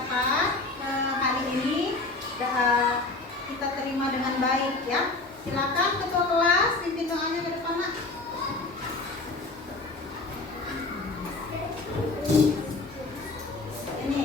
dapat hari ini kita terima dengan baik ya. Silakan ketua kelas pimpin doanya ke depan, Nak. Ini.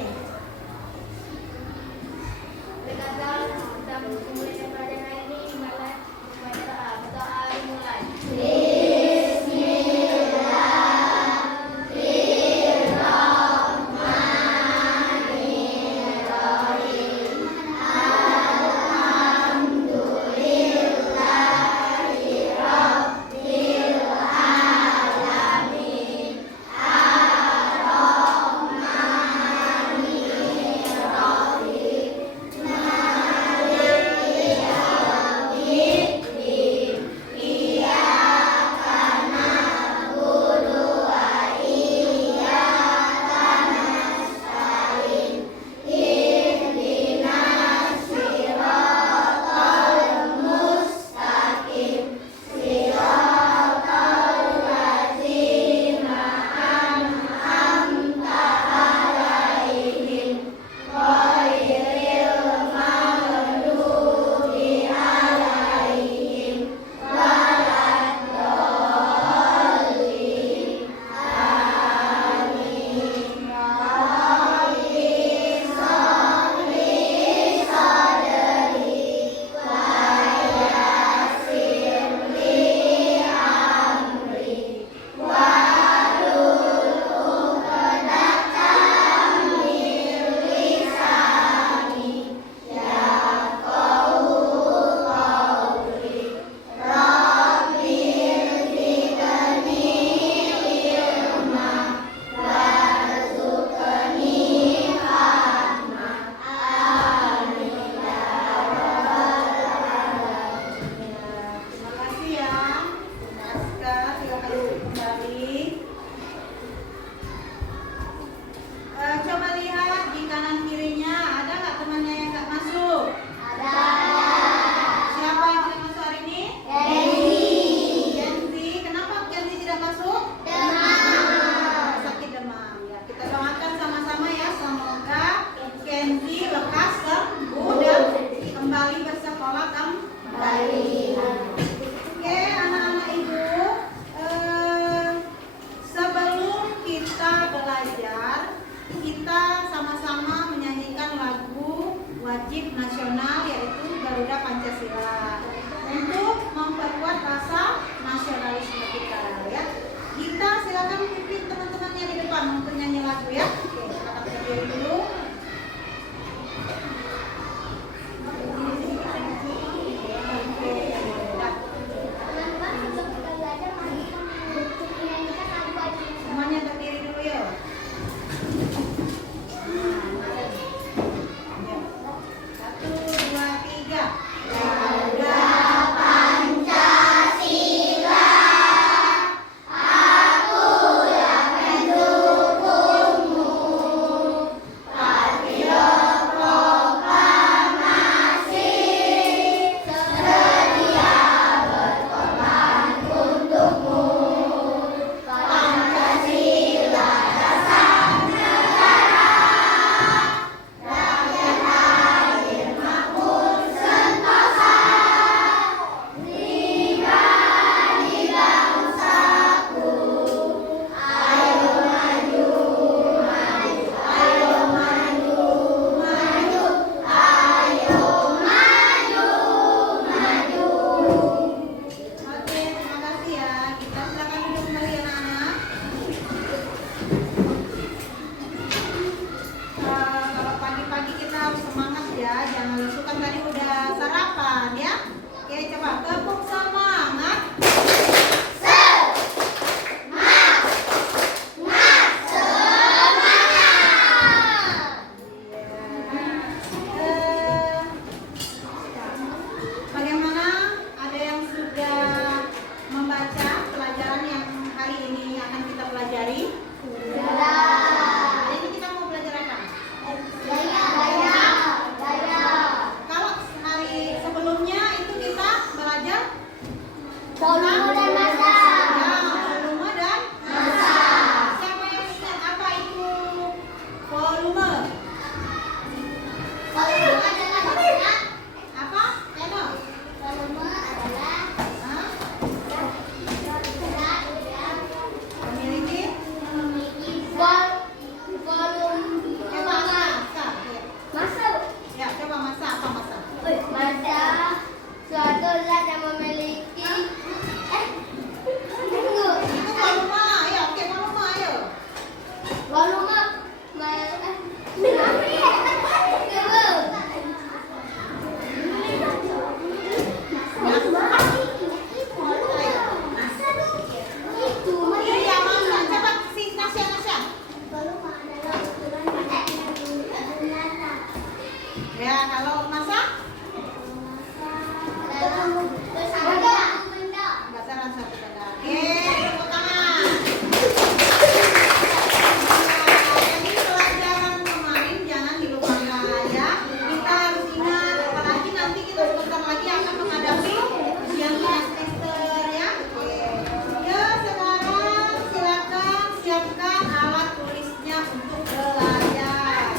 Wajib nasional yaitu Garuda Pancasila untuk memperkuat rasa nasionalisme kita ya. Kita silakan pimpin teman-temannya di depan untuk nyanyi lagu ya. Oke, silakan berdiri dulu. Semuanya berdiri dulu ya. Kalau hari sebelumnya itu kita belajar Kalau masak? Bahasa dalam satu benda. Oke, tepuk tangan. Jadi pelajaran kemarin jangan dilupakan ya. Kita harus ingat, apalagi nanti kita sebentar lagi akan menghadapi ujian semester ya. Oke. Ya sekarang silakan siapkan alat tulisnya untuk belajar.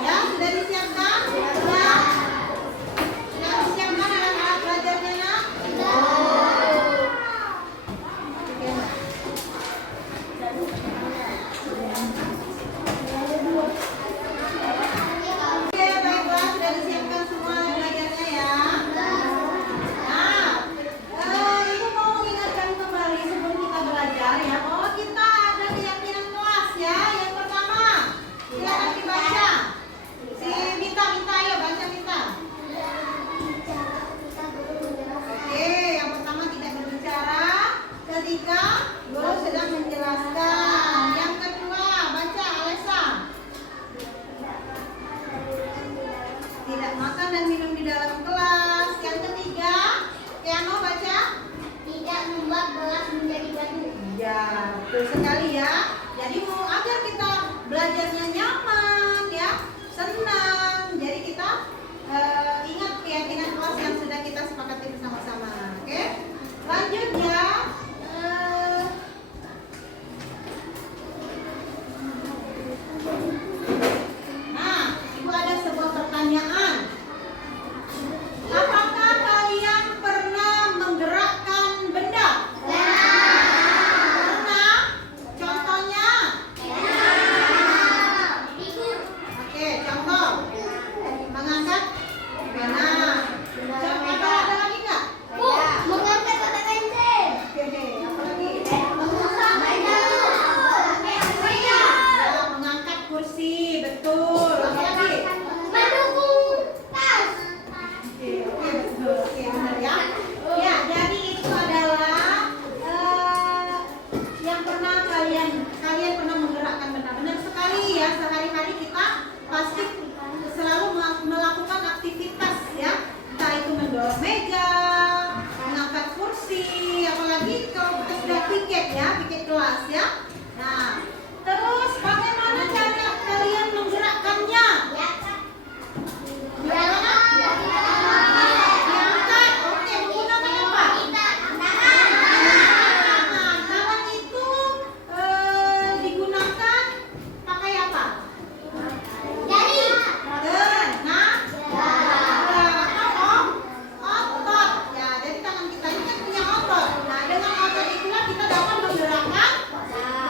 Ya, sudah disiapkan? Ya. Sudah disiapkan alat-alat belajarnya, Nak? Oke, baiklah, sudah disiapkan semua belajarnya ya. Nah, Ibu mau mengingatkan kembali sebelum kita belajar ya, bahwa kita ada keyakinan kelas ya. Yang pertama, silakan dibaca. Si Mita, ayo baca Mita. Oke, yang pertama tidak berbicara ketika guru sedang menjelaskan. Yang kedua, baca Alessa. Tidak makan dan minum di dalam kelas. Yang ketiga, Keano baca. Tidak membuat gelas menjadi batu. Ya, betul sekali ya. Jadi mau agar kita belajarnya nyaman ya, senang. Jadi kita ingat keyakinan kelas yang sudah kita sepakati bersama-sama. Oke, lanjut ya. Nah, Ibu ada sebuah pertanyaan. Apakah kalian pernah menggerakkan benda? Pernah? Contohnya? Oke, contoh. Mengangkat benar. Coba ada lagi nggak? Mengangkat kotak pensil. Oke, apa lagi? Mengusap meja. Ya, mengangkat kursi, betul. Apa lagi? Mendukung tas. Oke, betul. Oke, benar ya. Ya, jadi itu adalah yang pernah kalian pernah menggerakkan benda. Benar sekali ya. Sehari-hari kita pasti selalu melakukan aktivitas ya. Entah itu mendorong meja, mengangkat kursi, apalagi kalau kita sudah piket ya, piket kelas ya. Nah, terus bagaimana cara kalian menggerakkannya? Bagaimana? Diangkat. Oke, menggunakan apa? Tangan itu digunakan pakai apa? Jari. Nah, otot. Ya, jadi tangan kita ini kan punya otot. Nah, dengan otot itulah kita dapat menggerakkan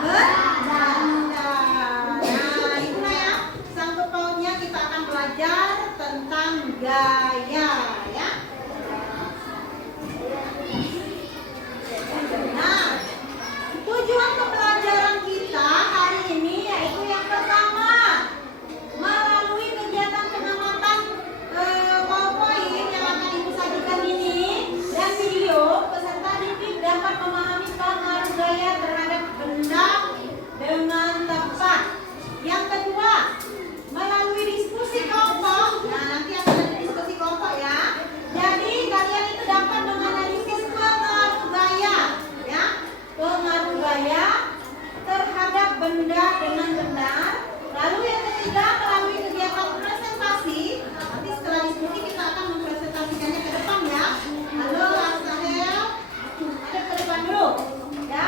benda. Nah, itulah ya sangkut pautnya kita akan belajar tentang gaya ya. Nah, tujuan pembelajaran kita hari ini yaitu yang pertama, melalui kegiatan pengamatan PowerPoint yang akan Ibu sajikan ini dan video, peserta didik dapat memahami pengaruh gaya terhadap benda dengan tepat. Yang kedua, melalui diskusi kelompok. Nah, nanti akan ada diskusi kelompok ya. Jadi kalian itu dapat menganalisis pengaruh gaya ya, pengaruh gaya terhadap benda dengan benar. Lalu yang ketiga, melalui kegiatan presentasi. Nanti setelah diskusi kita akan mempresentasikannya ke depan ya. Halo Asahel, ada ke depan dulu ya.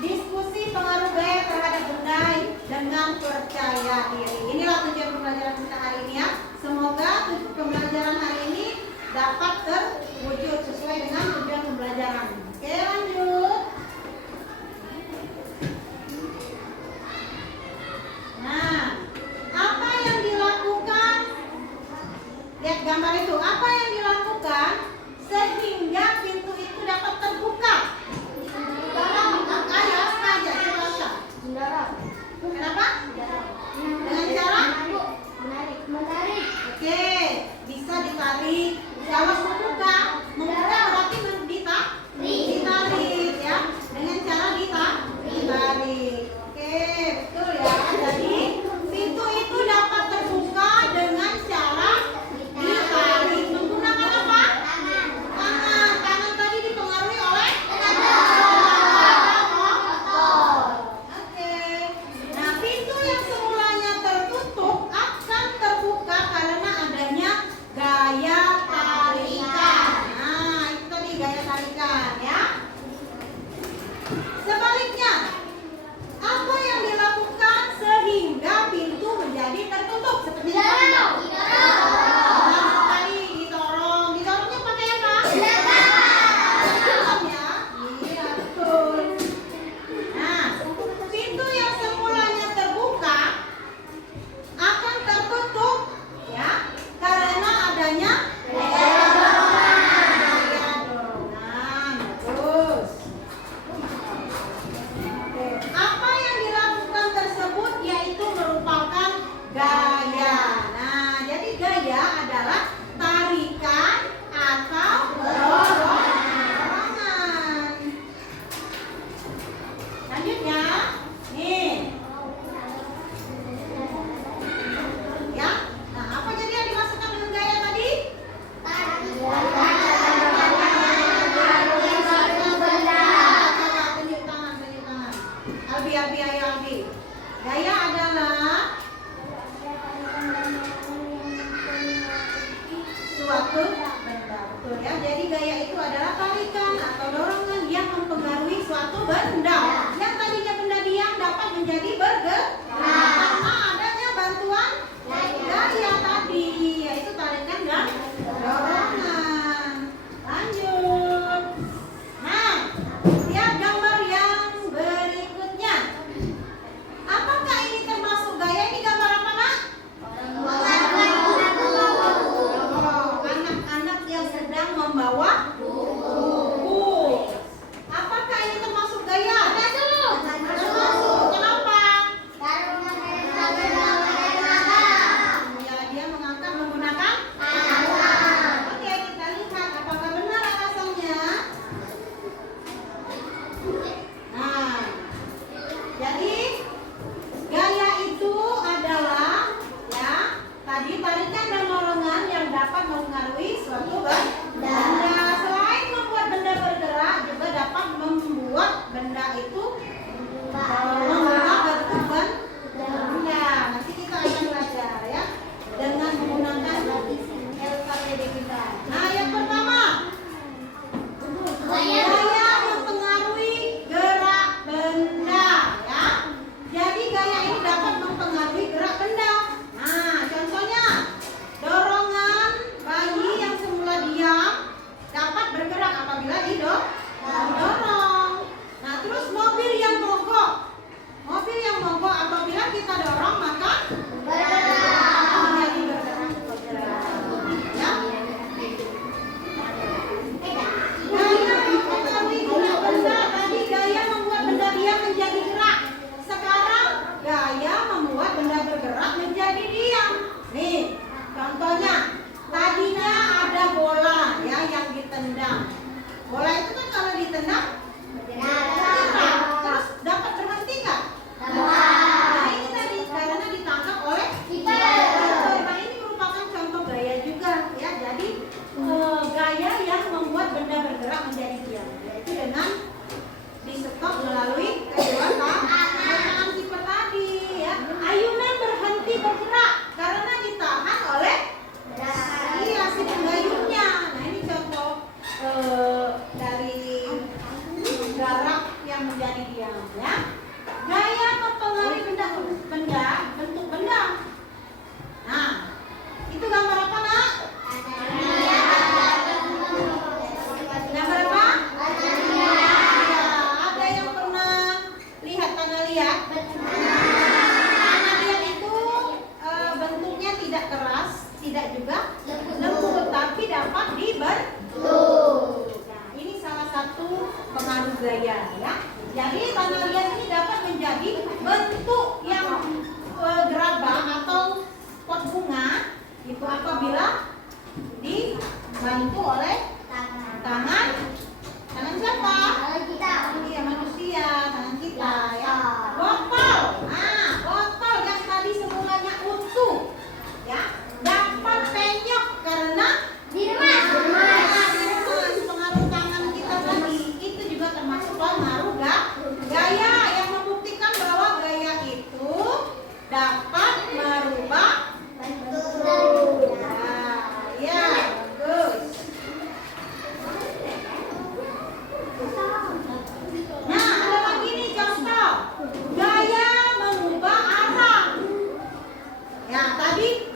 Diskusi pengaruh gaya terhadap benda dengan percaya diri. Inilah tujuan pembelajaran kita hari ini ya. Semoga pembelajaran hari ini dapat terwujud sesuai dengan tujuan pembelajaran. Oke, lanjut. Nah, apa yang dilakukan? Lihat gambar.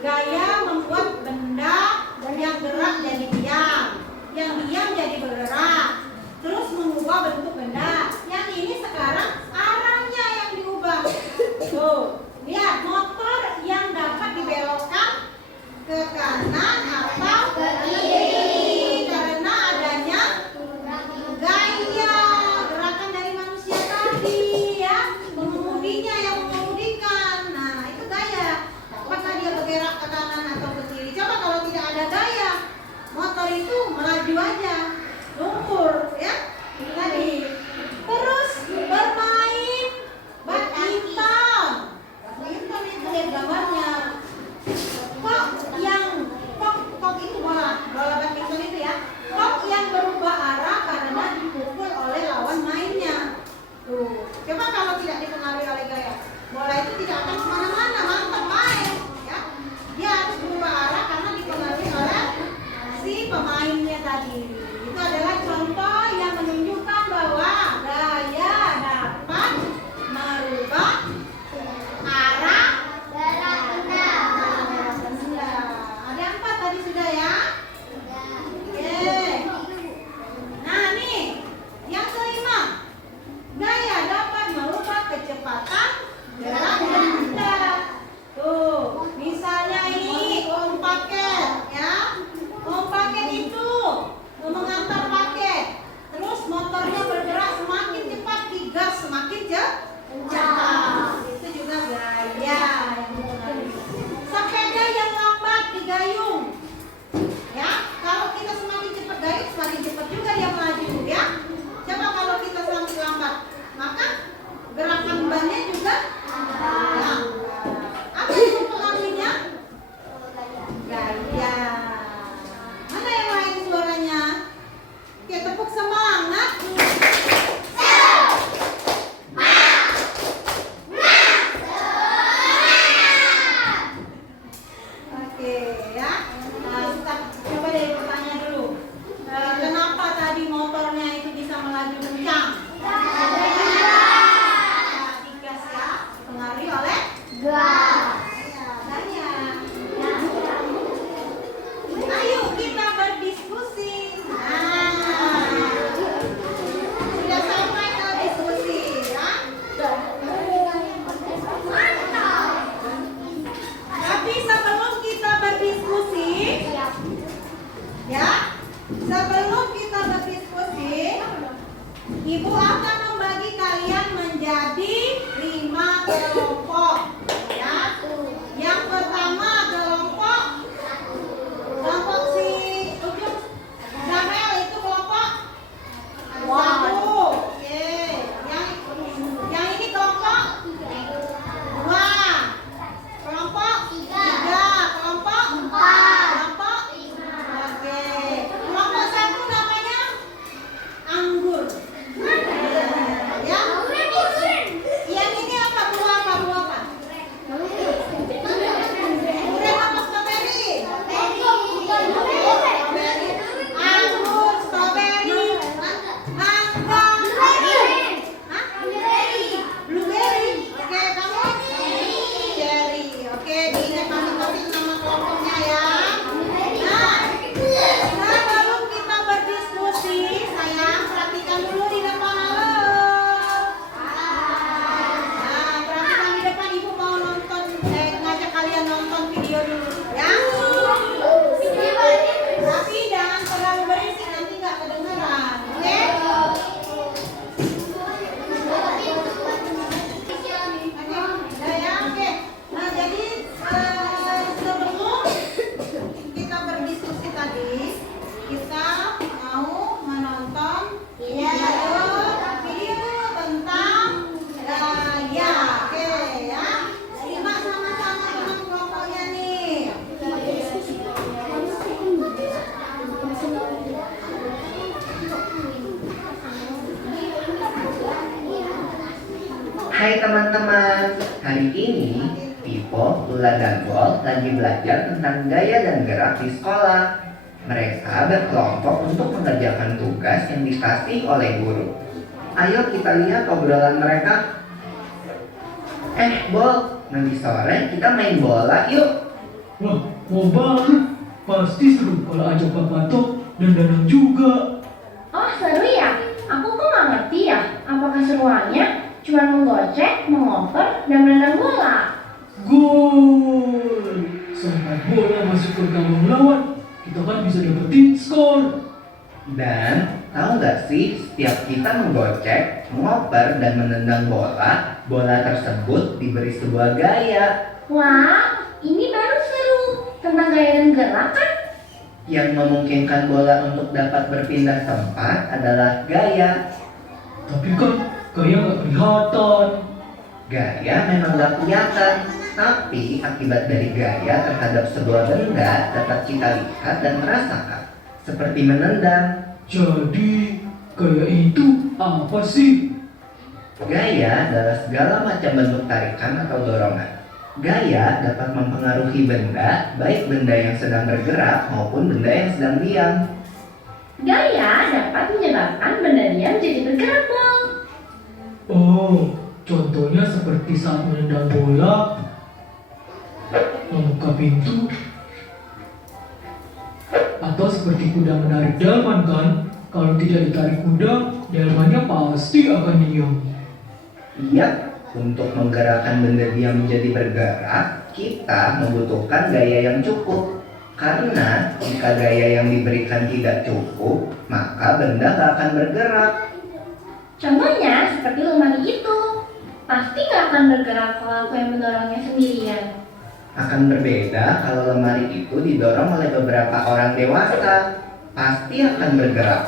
Gaya membuat benda yang gerak jadi diam, yang diam jadi bergerak, terus mengubah bentuk benda. Yang ini sekarang arahnya yang diubah. Tuh, lihat motor yang dapat dibelokkan ke kanan atau ke kiri karena adanya gaya gerakan dari manusia tadi ya, pengemudinya yang mengemudikan. Nah, itu gaya. Apakah dia bergerak ke kanan atau ke kiri? Coba kalau tidak ada gaya, motor itu melaju aja, lumpur ya. Tadi terus bermain badminton. Badminton itu lihat gambarnya. Kok itu bola badminton itu ya. Kok yang berubah arah karena dipukul oleh lawan mainnya. Tuh, coba kalau tidak dipengaruhi oleh gaya, bola itu tidak akan kemana-mana, mantap main ya. Dia harus berubah arah karena dipengaruhi oleh si pemainnya tadi. Itu adalah contoh yang menunjukkan bahwa gaya dapat merubah arah Gerak benda. benda. Ada 4 tadi sudah ya. Oke. Nah nih, yang kelima, gaya dapat merubah kecepatan gerak benda. Tuh, misalnya ini uang paket ya. Uang paket itu mengantar paket. Terus motornya bergerak semakin cepat, digas semakin cepat. Itu juga gaya yang mempengaruhi. Sepeda yang lambat digayung. Ya, kalau kita semakin cepat gayung, semakin cepat juga dia melaju ya. Coba kalau kita semakin lambat, maka gerakan bannya juga lambat. Apa yang mempengaruhinya? Gaya. Mana yang lain suaranya? Oke, tepuk semangat. Oke ya. Nah, coba dari pertanyaan dulu. Kenapa tadi motornya itu bisa melaju kencang? Digas ya, dipengaruhi oleh Gas. gaya. Ayo kita berdiskusi. Nah, sudah sampai ke diskusi ya. Tapi sebelum kita berdiskusi, ya, sebelum kita berdiskusi, Ibu akan membagi kalian menjadi 5 kelompok. Ya, yang pertama kelompok si ujung Zamel itu kelompok 1. Oke, yang ini kelompok 2. Kelompok 3, kelompok 4, kelompok 5. Oke. Kelompok 1 namanya anggur. Ya. Yang ini apa? Buah apa? Buah apa? Durian apa strawberry? Strawberry. Anggur, strawberry, mangga. Hah? Blueberry. Oke, kamu? Cherry. Oke, diingat masing-masing nama kelompoknya ya. Nah, sebelum kita berdiskusi, sayang perhatikan dulu di depan. Halo. Nah, perhatikan di depan, Ibu mau ngajak kalian nonton video dulu ya. Tapi jangan terlalu berisik, nanti nggak kedengeran. Oke? Udah ya, oke. Nah, jadi sebelum kita berdiskusi tadi, kita mau menonton video tentang gaya. Oke ya. Simak sama-sama teman kelompoknya nih. Hai teman-teman, hari ini Pipo, Lula, dan Bol lagi belajar tentang gaya dan gerak di sekolah. Mereka berkelompok untuk mengerjakan tugas yang dikasih oleh guru. Ayo kita lihat obrolan mereka. Bol, nanti sore kita main bola yuk. Wah, mau banget. Pasti seru kalau ajak Papa Tok dan Danang juga. Oh seru ya? Aku kok nggak ngerti ya. Apakah seruannya cuma menggocek, mengoper, dan menendang bola? Gol! Saat bola masuk ke gawang lawan, kita kan bisa dapetin skor. Dan tahu nggak sih, setiap kita menggocek, mengoper, dan menendang bola, bola tersebut diberi sebuah gaya Wah, ini baru seru. Tentang gaya dan gerak kan? yang memungkinkan bola untuk dapat berpindah tempat adalah gaya. Tapi kan gaya nggak kelihatan. Gaya memang nggak kelihatan, tapi akibat dari gaya terhadap sebuah benda dapat kita lihat dan merasakan, seperti menendang. Jadi, gaya itu apa sih? Gaya adalah segala macam bentuk tarikan atau dorongan. Gaya dapat mempengaruhi benda, baik benda yang sedang bergerak maupun benda yang sedang diam. Gaya dapat menyebabkan benda diam jadi bergerak, Bol. Oh, contohnya seperti saat menendang bola, membuka pintu, atau seperti kuda menarik delman kan? Kalau tidak ditarik kuda, delmannya pasti akan diam. Iya, untuk menggerakkan benda diam menjadi bergerak, kita membutuhkan gaya yang cukup. Karena jika gaya yang diberikan tidak cukup, maka benda tak akan bergerak. Contohnya seperti lemari itu. Pasti nggak akan bergerak kalau aku yang mendorongnya sendirian. Akan berbeda kalau lemari itu didorong oleh beberapa orang dewasa, pasti akan bergerak.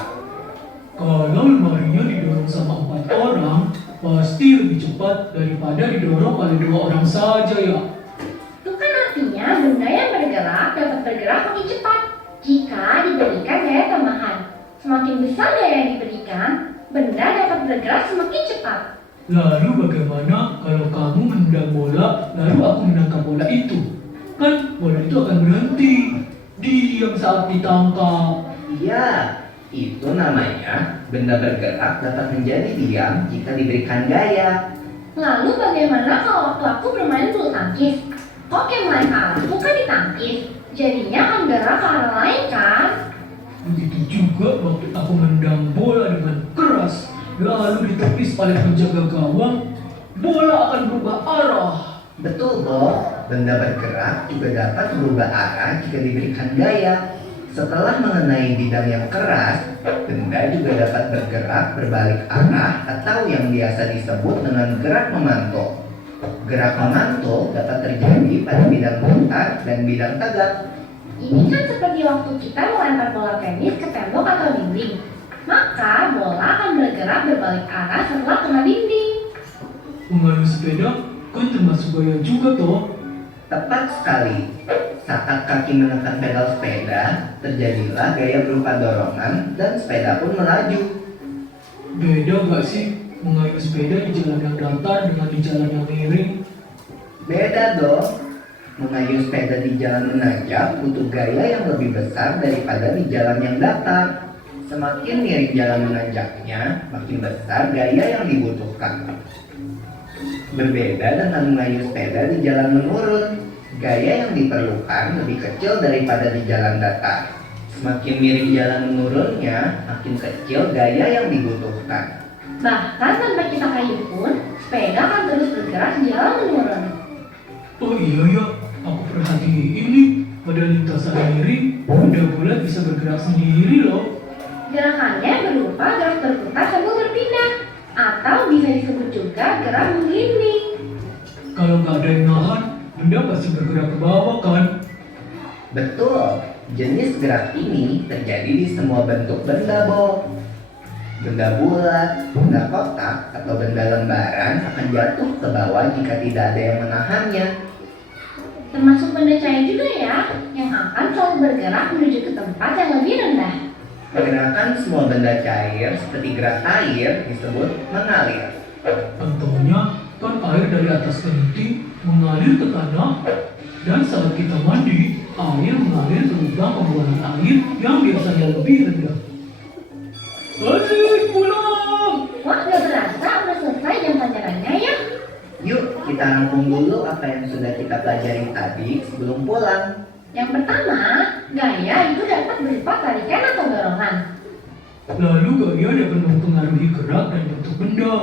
Kalau lemarinya didorong sama 4 orang, pasti lebih cepat daripada didorong oleh 2 orang saja ya. Itu kan artinya benda yang bergerak dapat bergerak makin cepat jika diberikan gaya tambahan. Semakin besar gaya yang diberikan, benda dapat bergerak semakin cepat. Lalu bagaimana kalau kamu menendang bola, lalu aku menangkap bola itu? Kan bola itu akan berhenti, diam saat ditangkap. Iya, itu namanya benda bergerak dapat menjadi diam jika diberikan gaya. Lalu bagaimana kalau waktu aku bermain bulu tangkis? Kok yang main arahku kan ditangkis, jadinya akan gerak ke arah lain kan? Begitu juga waktu aku menendang bola dengan keras, lalu ditepis oleh penjaga gawang, bola akan berubah arah. Betul, Bob. Benda bergerak juga dapat berubah arah jika diberikan gaya. Setelah mengenai bidang yang keras, benda juga dapat bergerak berbalik arah atau yang biasa disebut dengan gerak memantul. Gerak memantul dapat terjadi pada bidang putar dan bidang tegak. Ini kan seperti waktu kita melempar bola tenis ke tembok atau dinding. Maka bola akan bergerak berbalik arah setelah kena dinding. Mengayuh sepeda kan termasuk gaya juga toh. Tepat sekali. Saat kaki menekan pedal sepeda, terjadilah gaya berupa dorongan dan sepeda pun melaju. Beda gak sih mengayuh sepeda di jalan yang datar dengan di jalan yang miring? Beda dong. Mengayuh sepeda di jalan menanjak butuh gaya yang lebih besar daripada di jalan yang datar. Semakin miring jalan menanjaknya, makin besar gaya yang dibutuhkan. Berbeda dengan mengayuh sepeda di jalan menurun, gaya yang diperlukan lebih kecil daripada di jalan datar. Semakin miring jalan menurunnya, makin kecil gaya yang dibutuhkan. Bahkan tanpa kita kayuh pun, sepeda akan terus bergerak di jalan menurun. Oh iya ya, aku perhatiin nih, pada lintasan miring, benda bola bisa bergerak sendiri loh. Gerakannya berupa gerak berputar sambil berpindah, atau bisa disebut juga gerak menggelinding. Kalau nggak ada yang nahan, benda pasti bergerak ke bawah kan? Betul, jenis gerak ini terjadi di semua bentuk benda, Bob. Benda bulat, benda kotak, atau benda lembaran akan jatuh ke bawah jika tidak ada yang menahannya. Termasuk benda cair juga ya, yang akan selalu bergerak menuju ke tempat yang lebih rendah. Pergerakan semua benda cair seperti gerak air disebut mengalir. Contohnya, kan air dari atas genting mengalir ke tanah, dan saat kita mandi, air mengalir ke lubang pembuangan air yang biasanya lebih rendah. Asik, pulang! Wah, gak berasa udah selesai jam pelajarannya ya. Yuk, kita rangkum dulu apa yang sudah kita pelajari tadi sebelum pulang. Yang pertama, gaya itu dapat berupa tarikan atau dorongan. Lalu gaya dapat mempengaruhi gerak dan bentuk benda.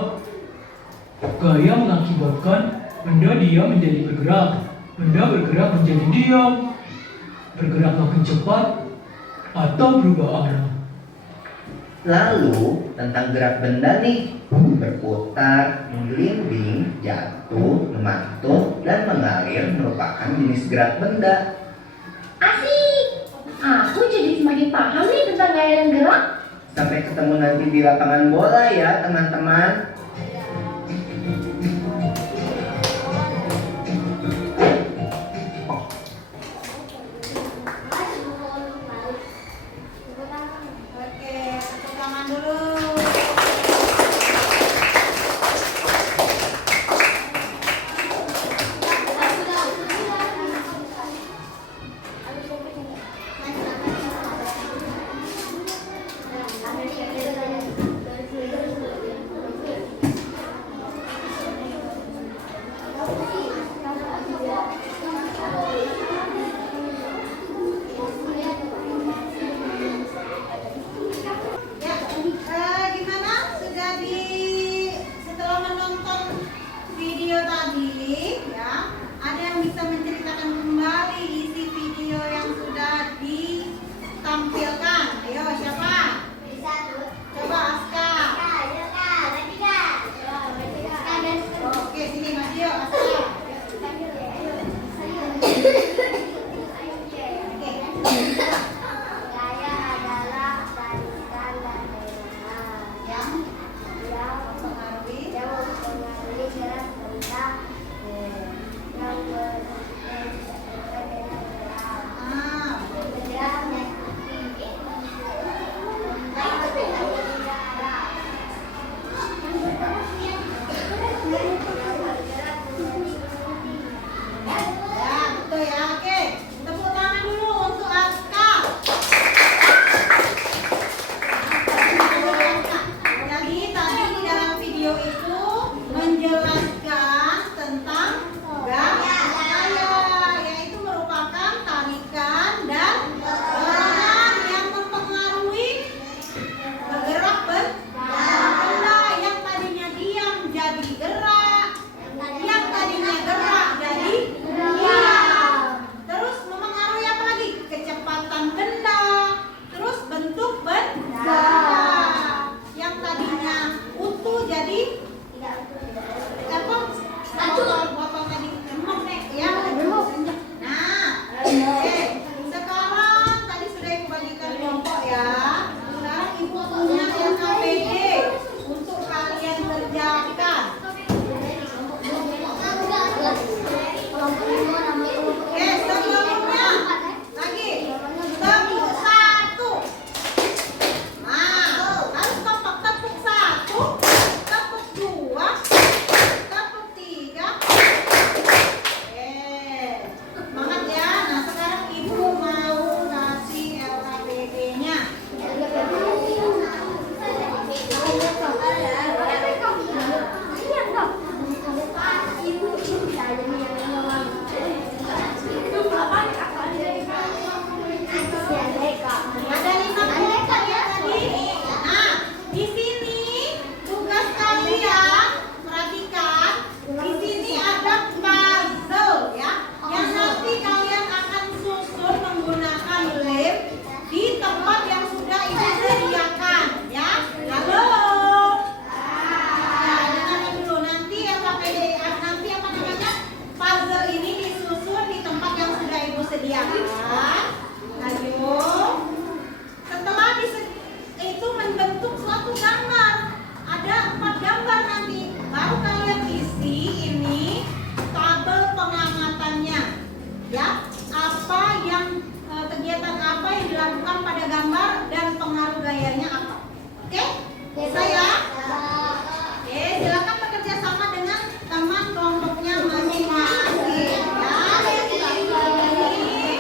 Gaya mengakibatkan benda diam menjadi bergerak, benda bergerak menjadi diam, bergerak makin cepat, atau berubah arah. Lalu tentang gerak benda nih, berputar, menggelinding, jatuh, memantul, dan mengalir merupakan jenis gerak benda. Asik! Aku jadi semakin paham nih tentang gaya dan gerak. Sampai ketemu nanti di lapangan bola ya teman-teman. Oke, tepuk tangan dulu. Ya, gimana? Setelah menonton video tadi, ya, ada yang bisa menceritakan kembali isi video yang sudah ditampilkan? Ayo, siapa? Coba Aska. Oke, sini maju yuk, Aska. Yang mempengaruhi. Ah, ya, betul ya. Oke, tepuk tangan dulu untuk Aska. Jadi tadi di dalam video itu menjelaskan tentang gaya, yaitu merupakan tarikan dan dorongan yang mempengaruhi bergerak benda yang tadinya diam jadi gerak, yang tadinya gerak jadi diam. Terus mempengaruhi apa lagi? Kecepatan benda, terus bentuk benda. Yang tadinya utuh jadi apa? Botol tadi remuk ya. Nah, oke. Sekarang tadi sudah Ibu bagikan kelompok ya. Sekarang Ibu punya LKPD untuk kalian kerjakan. Oke, sebelumnya lagi tepuk satu. Nah, harus kompak. Tepuk satu, tepuk dua, tepuk tiga. Semangat ya. Nah, sekarang Ibu mau kasih LKPD-nya. Ada 5 kelompok ya tadi. Nah, di sini tugas kalian perhatikan. Di sini ada puzzle ya, yang nanti kalian akan susun menggunakan lem di tempat yang sudah Ibu sediakan ya. Halo. Nah, dengarkan dulu nanti LKPD, nanti apa namanya? Puzzle ini disusun di tempat yang sudah Ibu sediakan. Ayo. Setelah itu membentuk suatu gambar. Ada 4 gambar nanti. Baru kalian isi ini tabel pengamatannya. Ya, apa yang kegiatan apa yang dilakukan pada gambar dan pengaruh gayanya apa. Oke? Bisa ya? Oke, silakan bekerja sama dengan teman kelompoknya masing-masing. Ya, ini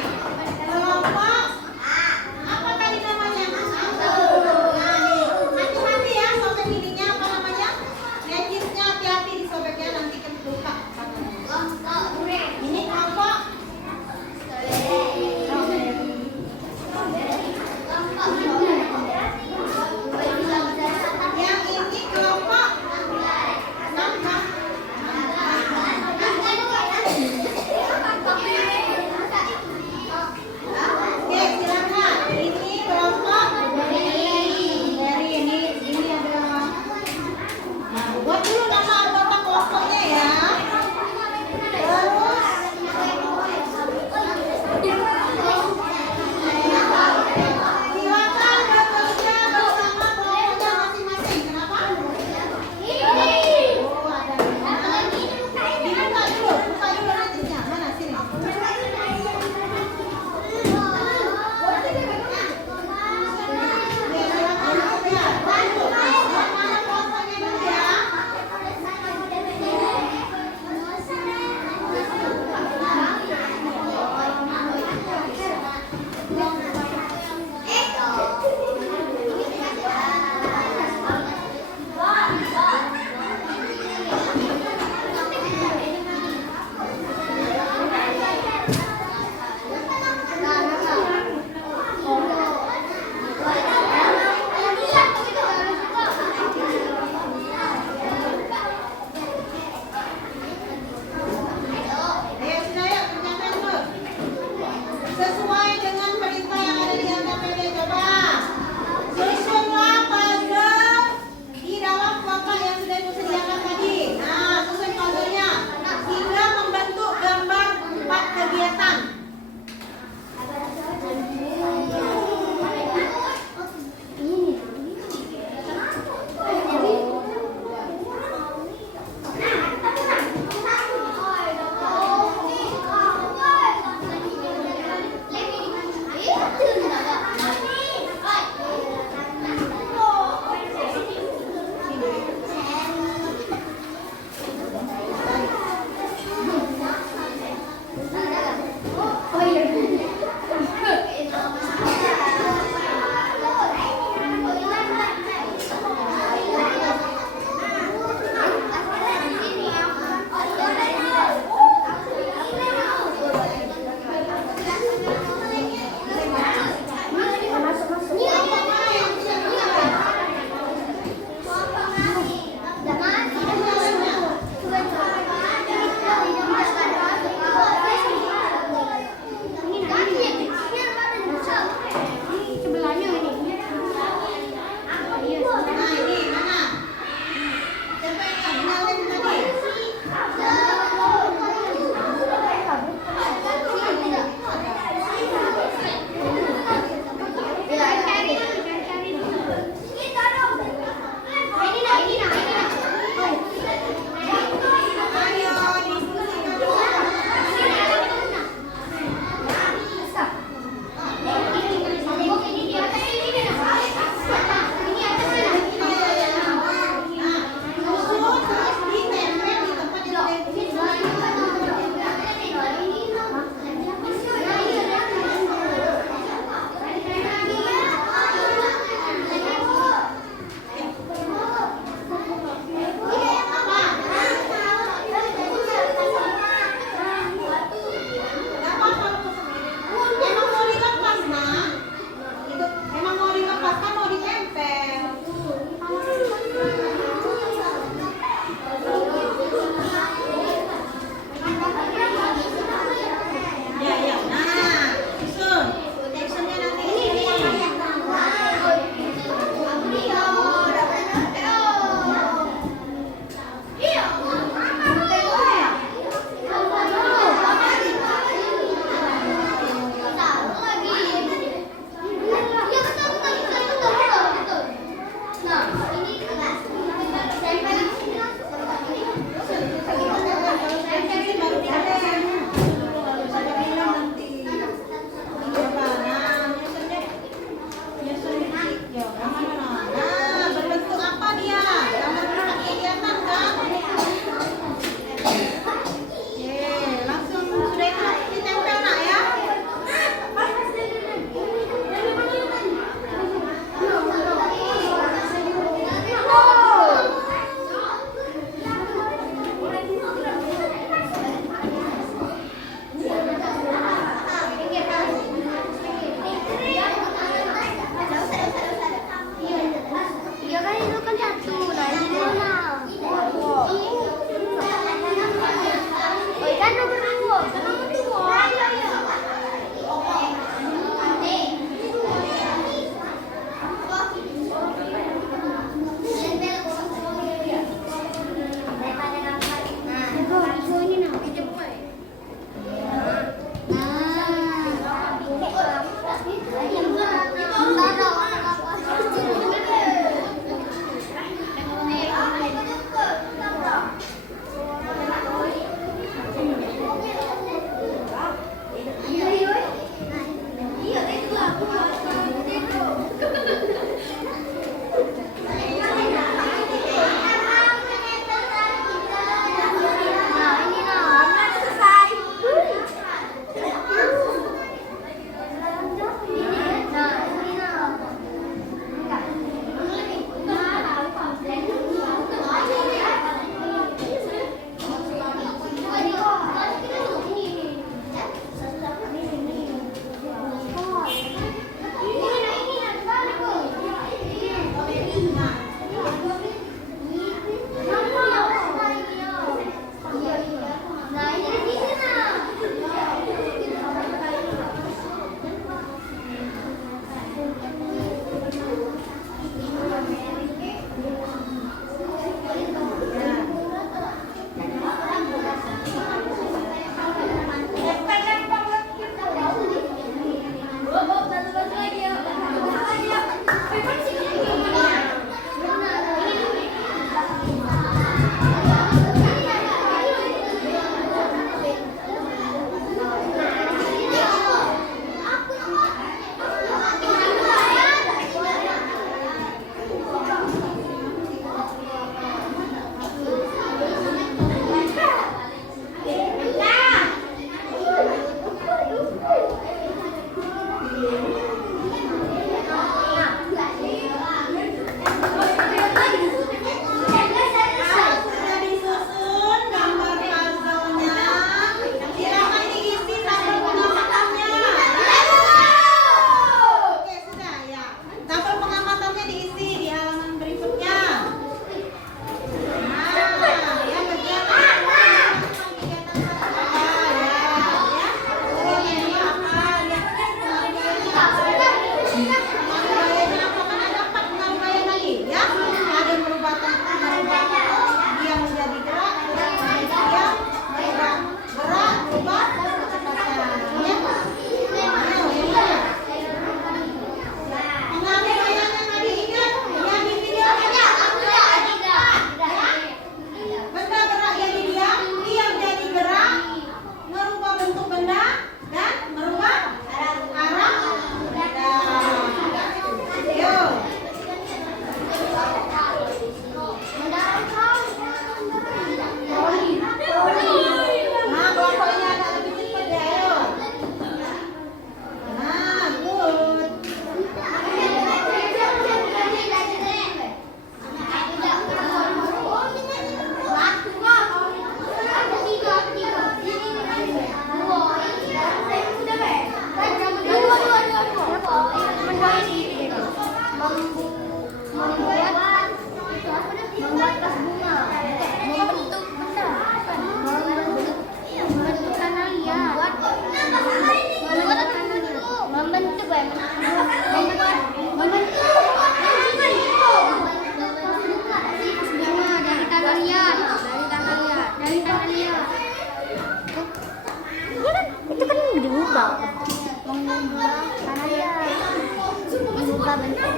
Buka bentuk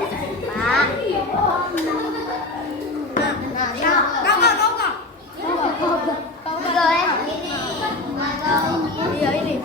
Pak. Iya ini.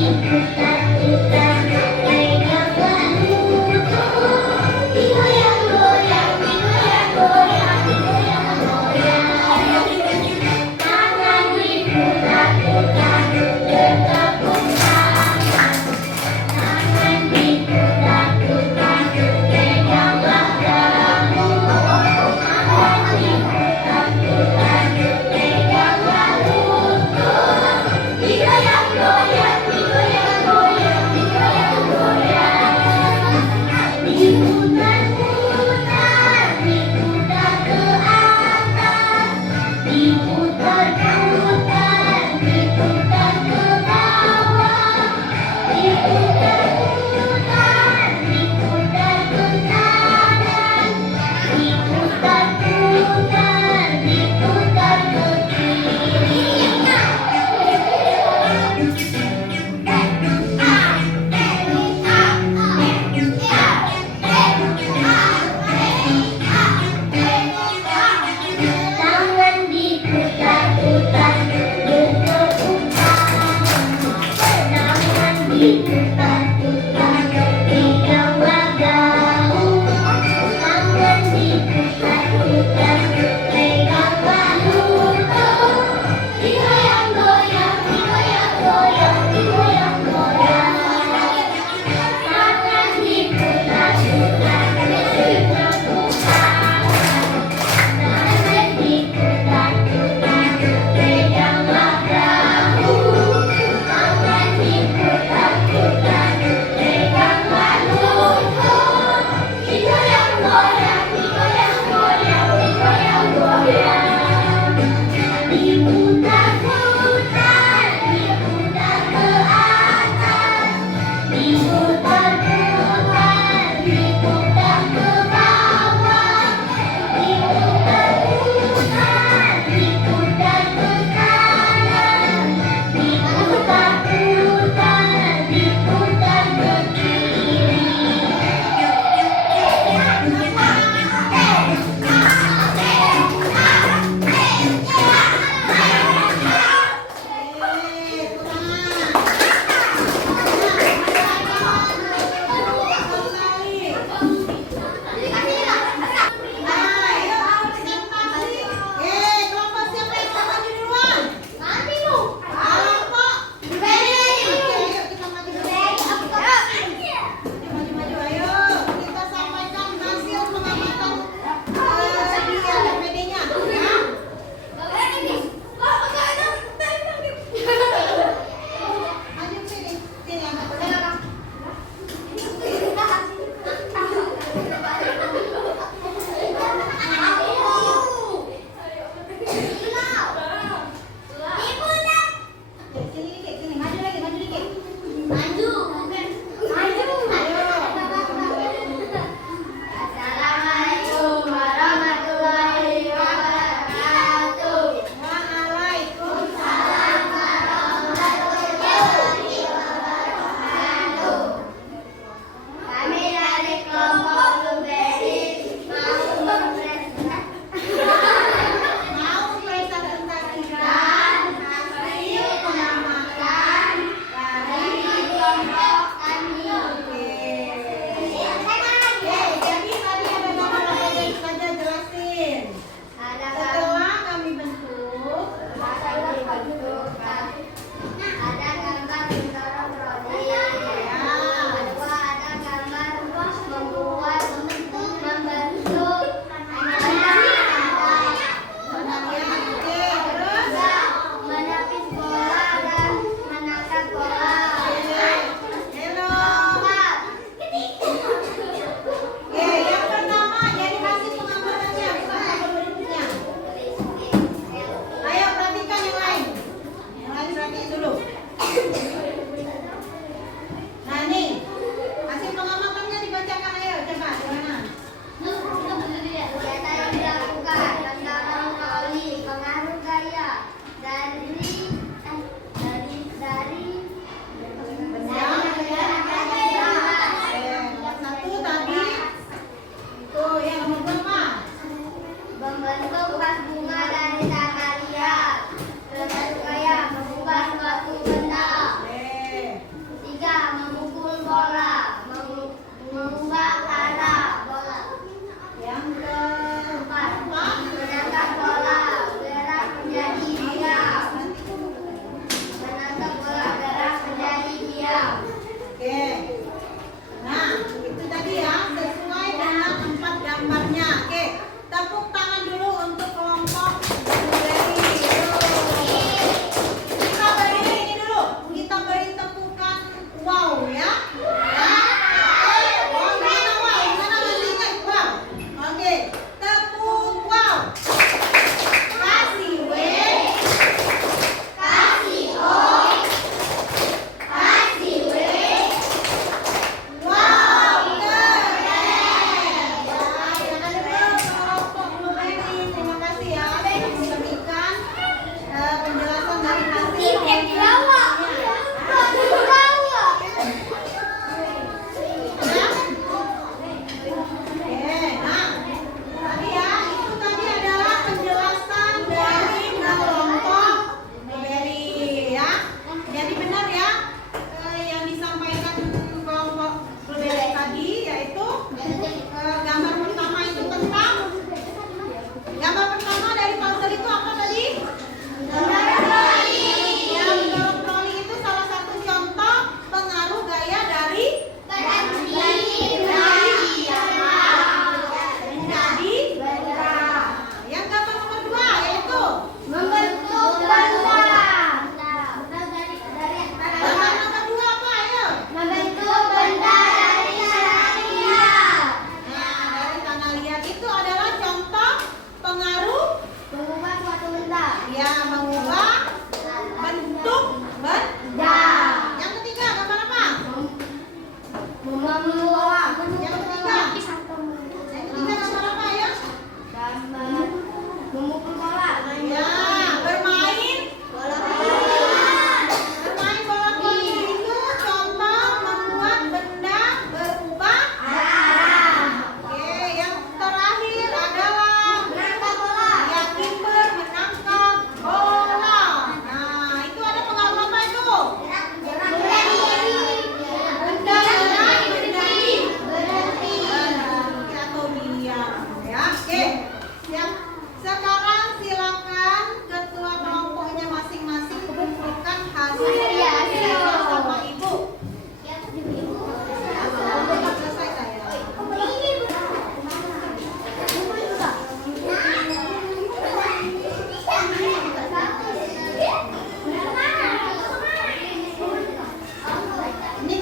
diputar-putar, peganglah lutut. Digoyang-goyang, digoyang-goyang, digoyang-goyang. Tangan diputar-putar, bertepuk tangan. Tangan diputar-putar, peganglah dagu. Tangan diputar-putar, peganglah lutut. Digoyang-goyang, digoyang-goyang, digoyang-goyang. Diputar-putar, diputar ke atas. Diputar-putar, diputar ke bawah. Diputar-putar, diputar ke kanan. Diputar-putar, diputar ke kiri. Tangan diputar-putar, bertepuk tangan. Tangan diputar-putar, peganglah daun. Tangan diputar-putar, peganglah lutut. Digoyang-goyang, digoyang-goyang, digoyang-goyang. Tangan diputar-putar, bertepuk tangan. Tangan diputar-putar, peganglah daun. Tangan diputar-putar,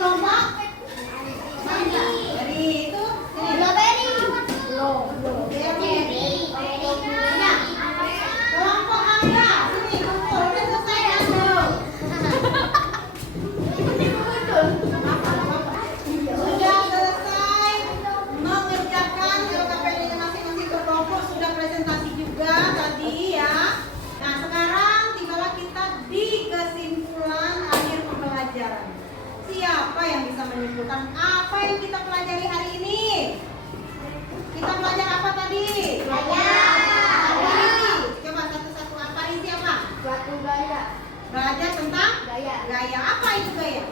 kelompok mangga. Dari itu sini. Blueberry. Blueberry. Ya. Kelompok mangga. Sini kumpul. Udah selesai kan dulu. Sudah selesai mengerjakan LKPD-nya masing-masing berkelompok, sudah presentasi juga tadi ya. Nah sekarang tibalah kita di kesimpulan akhir pembelajaran. Siapa yang bisa menyimpulkan apa yang kita pelajari hari ini? Kita belajar apa tadi? Aparisi. Coba satu-satu, aparisi apa? Suatu gaya. Belajar tentang Gaya. gaya. Apa itu gaya?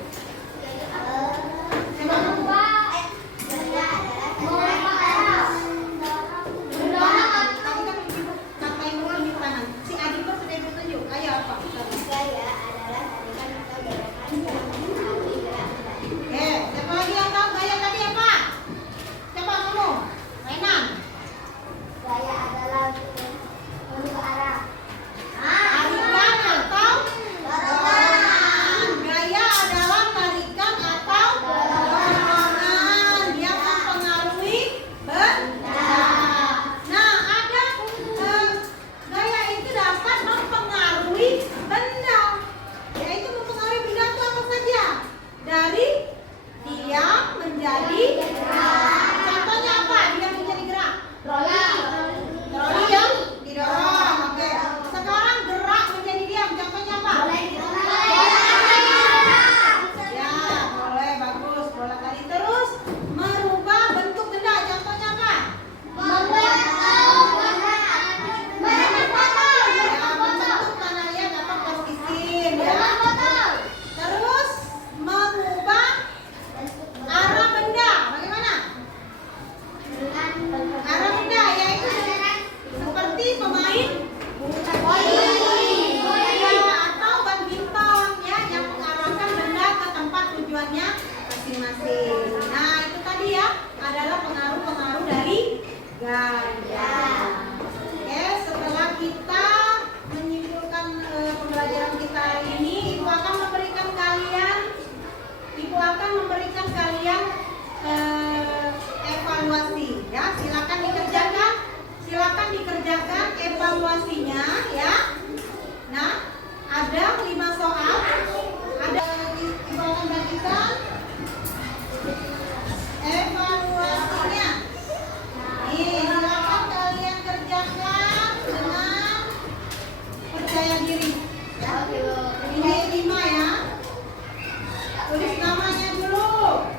Coba tadi kan ibu kata ibu tunjuk tangan. Si Adi pun sudah ibu tunjuk. Ayo apa? Siapa lagi yang tahu gaya tadi apa? Coba kamu, Renan. Tarikan atau dorongan. Gaya adalah tarikan atau dorongan yang mempengaruhi benda. Nah, ada gaya itu dapat mempengaruhi benda. Yaitu mempengaruhi benda itu apa saja? Dari diam menjadi gerak. Contohnya apa? Diam menjadi gerak. Troli yang didorong. Oke. Sekarang gerak menjadi diam. Contohnya apa? Ya, boleh, bagus. Bola tadi terus merubah bentuk benda. Contohnya apa? Ya, membentuk mana lihat apa plastisin ya. Terus mengubah arah benda. Bagaimana? Arah benda yaitu seperti pemain atau badminton ya, yang mengarahkan benda ke tempat tujuannya masing-masing. Nah itu tadi ya adalah pengaruh-pengaruh dari gaya. Oke, setelah kita menyimpulkan pembelajaran kita hari ini, ibu akan memberikan kalian evaluasi ya. Silakan dikerjakan evaluasinya ya. Nah, ada 5 soal. Ada ibu akan bagikan evaluasinya. Nih, silakan kalian kerjakan dengan percaya diri. Ya. Ini 5 ya. Tulis namanya dulu.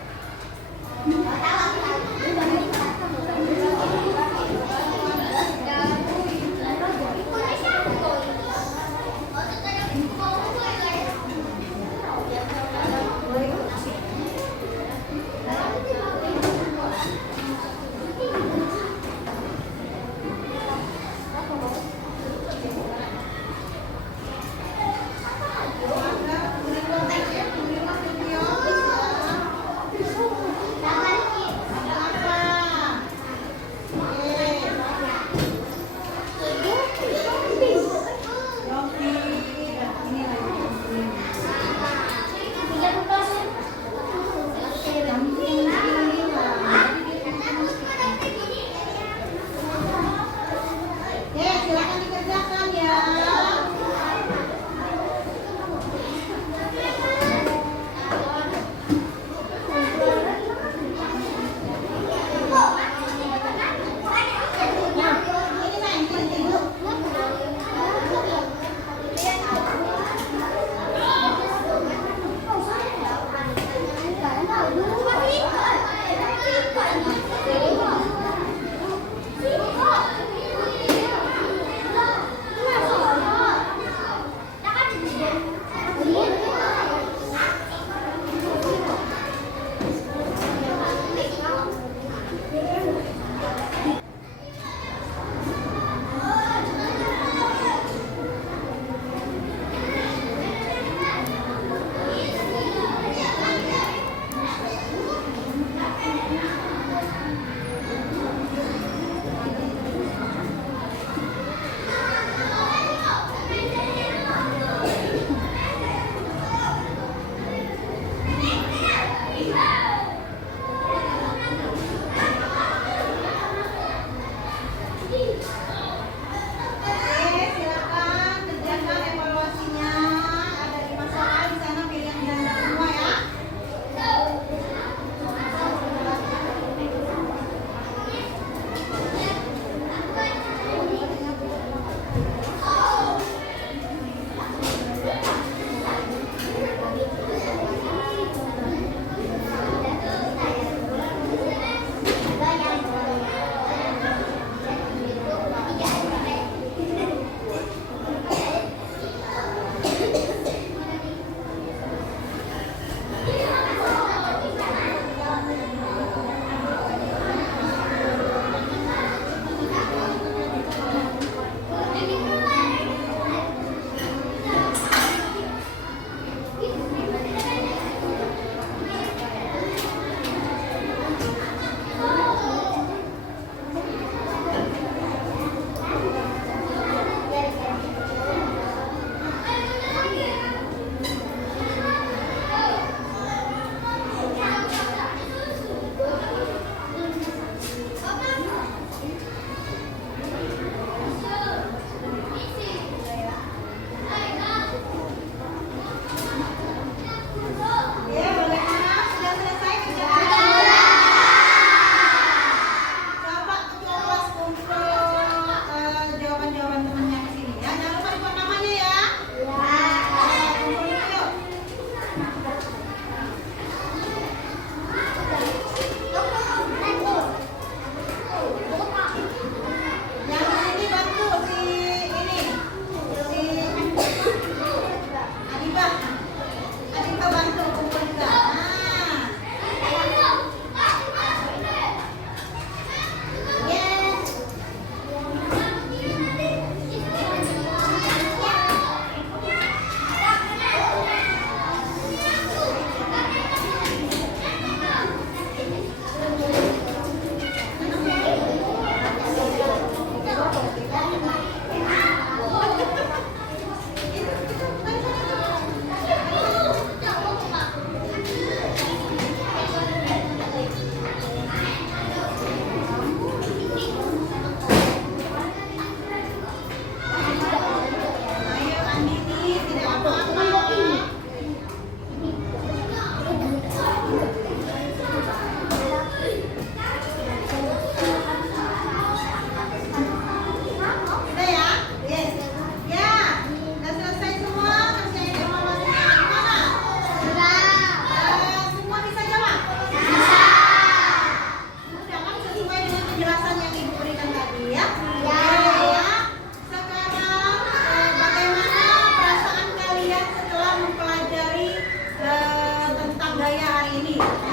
ini.